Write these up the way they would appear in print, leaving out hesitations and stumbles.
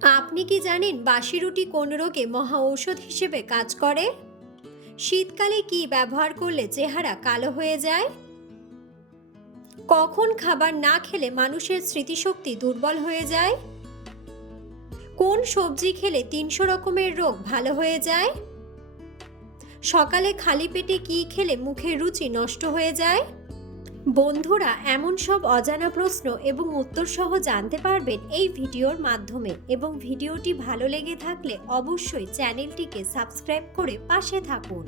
আপনি কি জানেন বাসি রুটি কোন রোগে মহা ঔষধ হিসেবে কাজ করে? শীতকালে কি ব্যবহার করলে চেহারা কালো হয়ে যায়? কখন খাবার না খেলে মানুষের স্মৃতিশক্তি দুর্বল হয়ে যায়? কোন সবজি খেলে ৩০০ রকমের রোগ ভালো হয়ে যায়? সকালে খালি পেটে কি খেলে মুখের রুচি নষ্ট হয়ে যায়? বন্ধুরা, এমন সব অজানা প্রশ্ন এবং উত্তর সহ জানতে পারবেন এই ভিডিওর মাধ্যমে, এবং ভিডিওটি ভালো লেগে থাকলে অবশ্যই চ্যানেলটিকে সাবস্ক্রাইব করে পাশে থাকুন।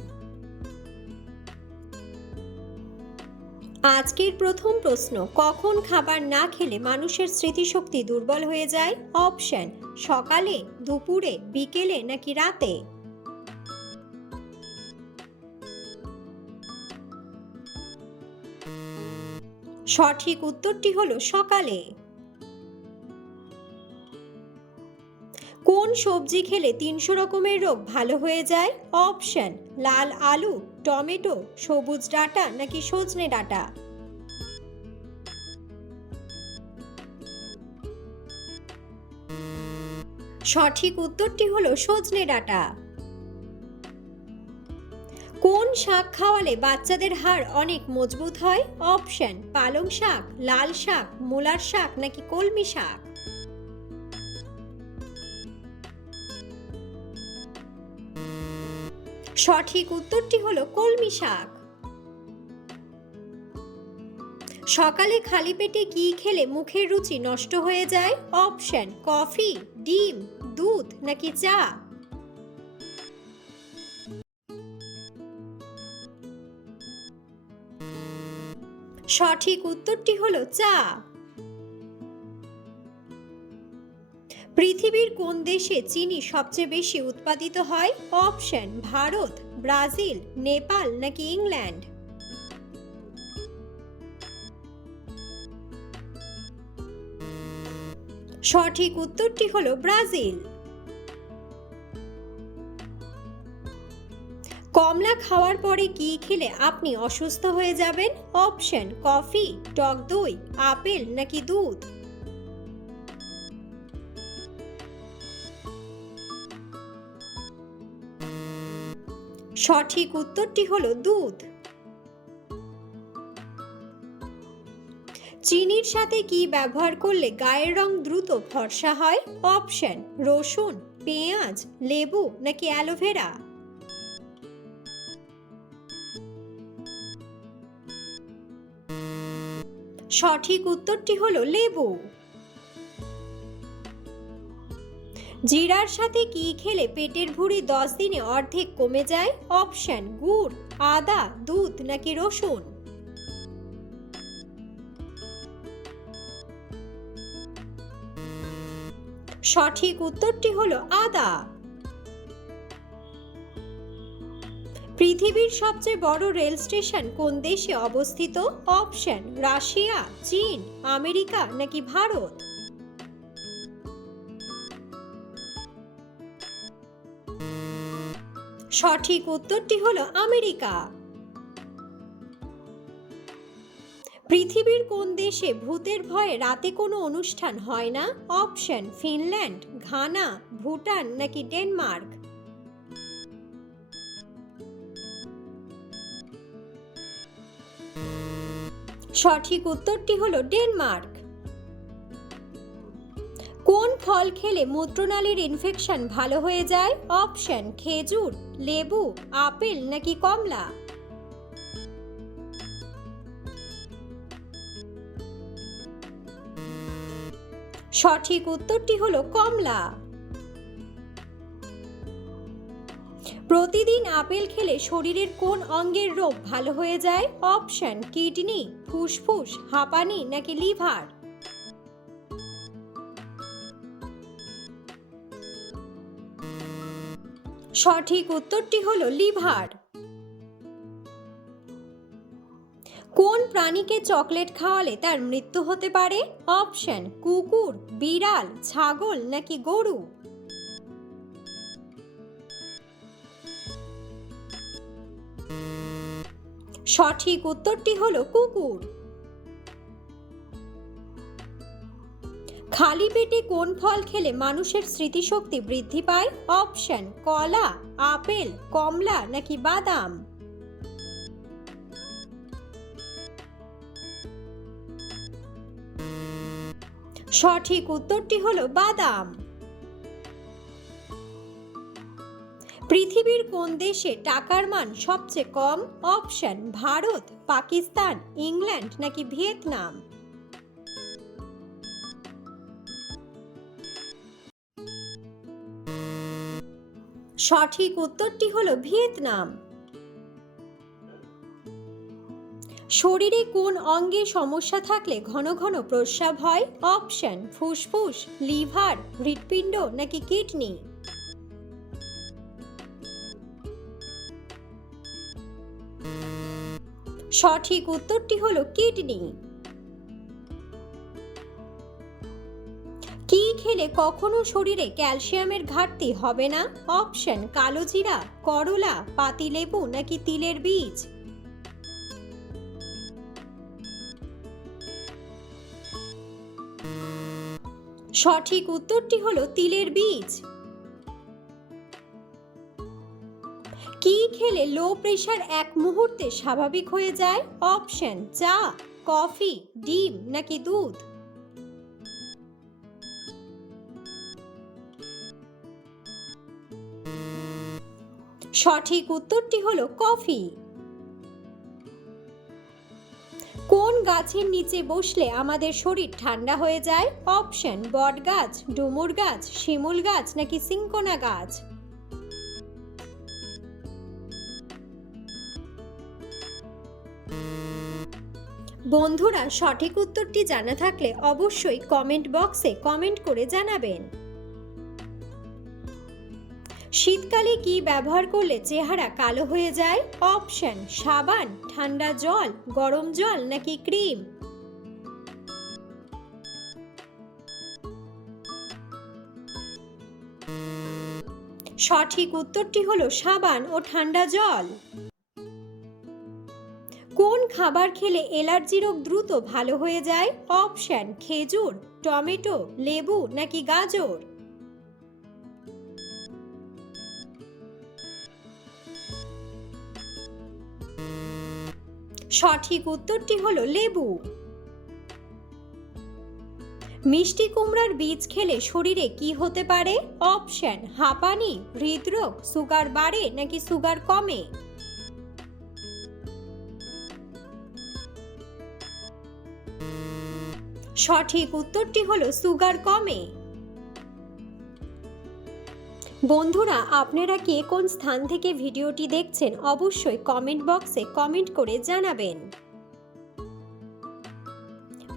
আজকের প্রথম প্রশ্ন, কখন খাবার না খেলে মানুষের স্মৃতিশক্তি দুর্বল হয়ে যায়? অপশন: সকালে, দুপুরে, বিকেলে নাকি রাতে? সঠিক উত্তরটি হলো সকালে। কোন সবজি খেলে ৩০০ রকমের রোগ ভালো হয়ে যায়? অপশন: লাল আলু, টমেটো, সবুজ ডাঁটা নাকি সজনে ডাঁটা? সঠিক উত্তরটি হলো সজনে ডাঁটা। কোন শাক খাওয়ালে বাচ্চাদের হাড় অনেক মজবুত হয়? অপশন: পালং শাক, লাল শাক, মূলার শাক নাকি কলমি শাক? সঠিক উত্তরটি হলো কলমি শাক। সকালে খালি পেটে কি খেলে মুখের রুচি নষ্ট হয়ে যায়? অপশন: কফি, ডিম, দুধ নাকি চা? সঠিক উত্তরটি হলো চা। পৃথিবীর কোন দেশে চিনি সবচেয়ে বেশি উৎপাদিত হয়? অপশন: ভারত, ব্রাজিল, নেপাল নাকি ইংল্যান্ড? সঠিক উত্তরটি হলো ব্রাজিল। কমলা খাওয়ার পরে কি খেলে আপনি অসুস্থ হয়ে যাবেন? অপশন: কফি, টক দই, আপেল নাকি দুধ? সঠিক উত্তরটি হলো দুধ। চিনির সাথে কি ব্যবহার করলে গায়ের রং দ্রুত ফর্সা হয়? অপশন: রসুন, পেঁয়াজ, লেবু নাকি অ্যালোভেরা? সঠিক উত্তরটি হলো লেবু। জিরার সাথে কি খেলে পেটের ভুঁড়ি 10 দিনে অর্ধেক কমে যায়? অপশন: গুড়, আদা, দুধ নাকি রসুন? সঠিক উত্তরটি হলো আদা। পৃথিবীর সবচেয়ে বড় রেল স্টেশন কোন দেশে অবস্থিত? অপশন: রাশিয়া, চীন, আমেরিকা নাকি ভারত? সঠিক উত্তরটি হলো আমেরিকা। পৃথিবীর কোন দেশে ভূতের ভয়ে রাতে কোনো অনুষ্ঠান হয় না? অপশন: ফিনল্যান্ড, ঘানা, ভুটান নাকি ডেনমার্ক? সঠিক উত্তরটি হলো ডেনমার্ক। কোন ফল খেলে মূত্রনালীর ইনফেকশন ভালো হয়ে যায়? অপশন: খেজুর, লেবু, আপেল নাকি কমলা? সঠিক উত্তরটি হলো কমলা। প্রতিদিন আপেল খেলে শরীরের কোন অঙ্গের রোগ ভালো হয়ে যায়? অপশন: কিডনি, ফুসফুস, হাঁপানি নাকি লিভার? সঠিক উত্তরটি হলো লিভার। কোন প্রাণীকে চকলেট খাওয়ালে তার মৃত্যু হতে পারে? অপশন: কুকুর, বিড়াল, ছাগল নাকি গরু? সঠিক উত্তরটি হলো কুকুর। খালি পেটে কোন ফল খেলে মানুষের স্মৃতিশক্তি বৃদ্ধি পায়? অপশন: কলা, আপেল, কমলা নাকি বাদাম। সঠিক উত্তরটি হলো বাদাম। পৃথিবীর কোন দেশে টাকার মান সবচেয়ে কম? অপশন: ভারত, পাকিস্তান, ইংল্যান্ড নাকি ভিয়েতনাম। সঠিক উত্তরটি হলো ভিয়েতনাম। শরীরে কোন অঙ্গে সমস্যা থাকলে ঘন ঘন প্রস্রাব হয়? অপশন: ফুসফুস, লিভার, হৃৎপিণ্ড নাকি কিডনি। সঠিক উত্তরটি হলো কিডনি। কি খেলে কখনো শরীরে ক্যালসিয়ামের ঘাটতি হবে না? অপশন: কালোজিরা, করলা, পাতিলেবু নাকি তিলের বীজ। সঠিক উত্তরটি হলো তিলের বীজ। কি খেলে লো প্রেশার এক মুহূর্তে স্বাভাবিক হয়ে যায়? অপশন: চা, কফি, ডিম নাকি দুধ। সঠিক উত্তরটি হলো কফি। কোন গাছের নিচে বসলে আমাদের শরীর ঠান্ডা হয়ে যায়? অপশন: বট গাছ, ডুমুর গাছ, শিমুল গাছ নাকি সিংকোনা গাছ। বন্ধুরা, সঠিক উত্তরটি জানা থাকলে অবশ্যই কমেন্ট বক্সে কমেন্ট করে জানাবেন। শীতকালে কি ব্যবহার করলে চেহারা কালো হয়ে যায়? অপশন: সাবান, ঠান্ডা জল, গরম জল নাকি ক্রিম। সঠিক উত্তরটি হলো সাবান ও ঠান্ডা জল। কোন খাবার খেলে অ্যালার্জি রোগ দ্রুত ভালো হয়ে যায়? অপশন: খেজুর, টমেটো, লেবু নাকি গাজর। সঠিক উত্তরটি হলো লেবু। মিষ্টি কুমড়ার বীজ খেলে শরীরে কি হতে পারে? অপশন: হাঁপানি, হৃদরোগ, সুগার বাড়ে নাকি সুগার কমে। সঠিক উত্তরটি হলো সুগার কমে। বন্ধুরা, আপনারা কে কোন স্থান থেকে ভিডিওটি দেখছেন অবশ্যই কমেন্ট বক্সে কমেন্ট করে জানাবেন।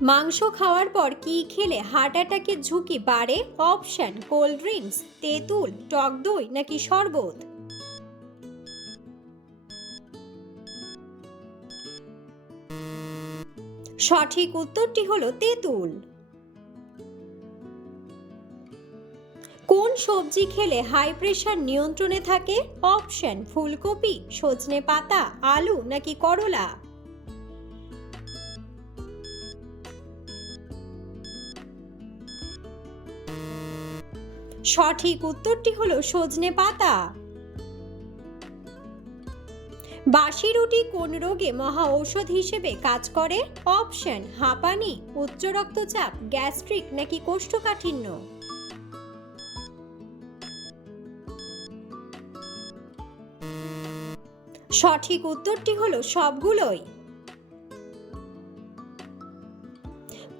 মাংস খাওয়ার পর কি খেলে হার্ট অ্যাটাকের ঝুঁকি বাড়ে? অপশন: কোল্ড ড্রিঙ্কস, তেঁতুল, টক দই নাকি শরবত। সঠিক উত্তরটি হলো তেঁতুল। কোন সবজি খেলে হাই প্রেশার নিয়ন্ত্রণে থাকে? অপশন: ফুলকপি, সজনে পাতা, আলু নাকি করলা। সঠিক উত্তরটি হলো সজনে পাতা। বাসি রুটি কোন রোগে মহা ঔষধ হিসেবে কাজ করে? অপশন: হাঁপানি, উচ্চ রক্তচাপ, গ্যাস্ট্রিক নাকি কোষ্ঠকাঠিন্য। সঠিক উত্তরটি হলো সবগুলোই।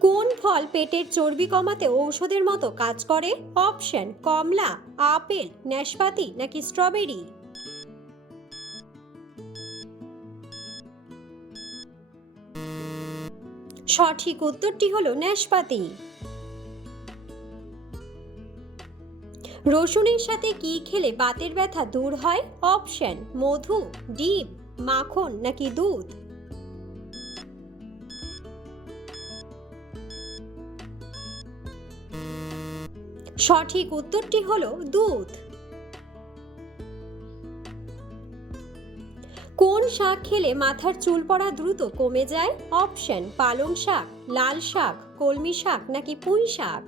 কোন ফল পেটের চর্বি কমাতে ঔষধের মতো কাজ করে? অপশন: কমলা, আপেল, নাশপাতি নাকি স্ট্রবেরি। সঠিক উত্তরটি হলো নাশপাতি। রসুনের সাথে কি খেলে বাতের ব্যথা দূর হয়? অপশন: মধু, ডিম, মাখন নাকি দুধ। সঠিক উত্তরটি হলো দুধ। কোন শাক খেলে মাথার চুল পড়া দ্রুত কমে যায়? অপশন: পালং শাক, লাল শাক, কলমি শাক নাকি পুঁই শাক।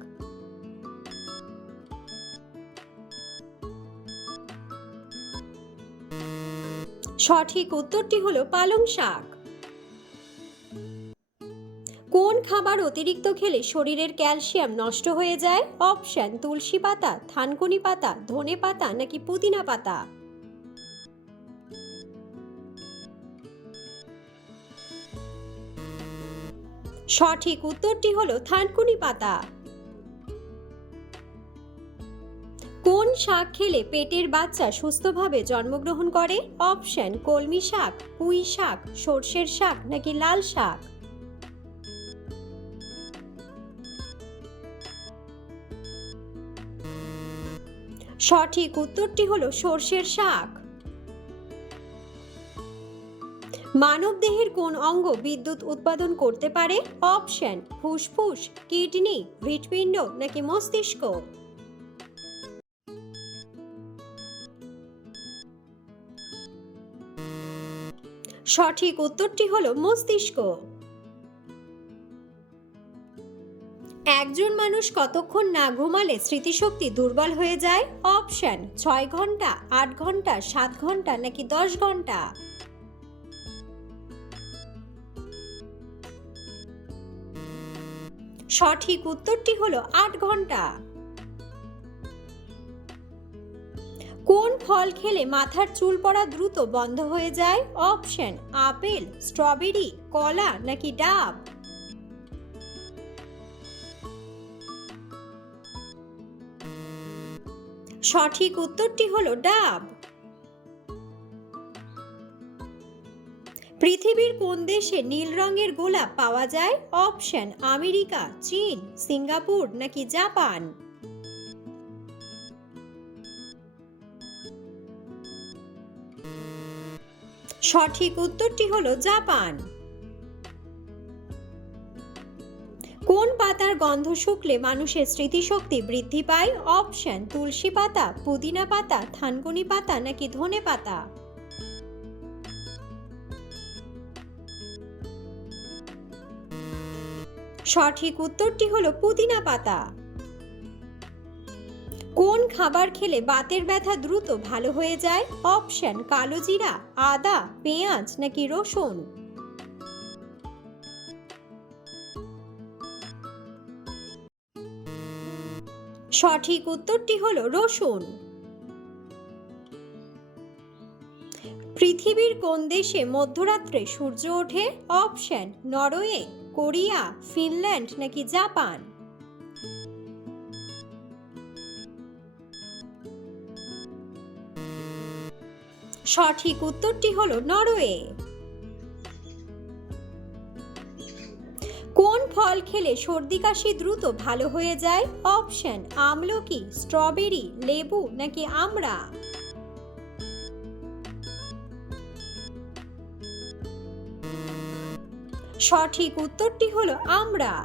সঠিক উত্তরটি হলো পালং শাক। কোন খাবার অতিরিক্ত খেলে শরীরের ক্যালসিয়াম নষ্ট হয়ে যায়? অপশন তুলসী পাতা, থানকুনি পাতা, ধনে পাতা নাকি পুদিনা পাতা। সঠিক উত্তরটি হলো থানকুনি পাতা। কোন শাক খেলে পেটের বাচ্চা সুস্থভাবে জন্মগ্রহণ করে? অপশন কলমি শাক, পুঁই শাক, সর্ষের শাক নাকি লাল শাক। সঠিক উত্তরটি হলো সর্ষের শাক। মানবদেহের কোন অঙ্গ বিদ্যুৎ উৎপাদন করতে পারে? অপশন ফুসফুস, কিডনি, হৃৎপিণ্ড নাকি মস্তিষ্ক। সঠিক উত্তরটি হলো মস্তিষ্ক। একজন মানুষ কতক্ষণ না ঘুমালে স্মৃতিশক্তি দুর্বল হয়ে যায়? অপশন 6 ঘন্টা, 8 ঘন্টা, 7 ঘন্টা নাকি 10 ঘন্টা। সঠিক উত্তরটি হলো 8 ঘন্টা। কোন ফল খেলে মাথার চুল পড়া দ্রুত বন্ধ হয়ে যায়? অপশন আপেল, স্ট্রবেরি, কলা নাকি ডাব। সঠিক উত্তরটি হলো ডাব। পৃথিবীর কোন দেশে নীল রঙের গোলাপ পাওয়া যায়? অপশন আমেরিকা, চীন, সিঙ্গাপুর নাকি জাপান। সঠিক উত্তরটি হলো জাপান। কোন পাতার গন্ধ শুকলে মানুষের স্মৃতিশক্তি বৃদ্ধি পায়? অপশন তুলসী পাতা, পুদিনা পাতা, থানকুনি পাতা নাকি ধনে পাতা। সঠিক উত্তরটি হলো পুদিনা পাতা। কোন খাবার খেলে বাতের ব্যথা দ্রুত ভালো হয়ে যায়? অপশন কালো জিরা, আদা, পেঁয়াজ নাকি রসুন। সঠিক উত্তরটি হলো রসুন। পৃথিবীর কোন দেশে মধ্যরাত্রে সূর্য ওঠে? অপশন নরওয়ে, কোরিয়া, ফিনল্যান্ড নাকি জাপান। সঠিক উত্তরটি হলো নরওয়ে। কোন ফল খেলে সর্দি কাশি দ্রুত ভালো হয়ে যায়? অপশন আমলকি, স্ট্রবেরি, লেবু নাকি আমড়া। সঠিক উত্তরটি হলো আমড়া।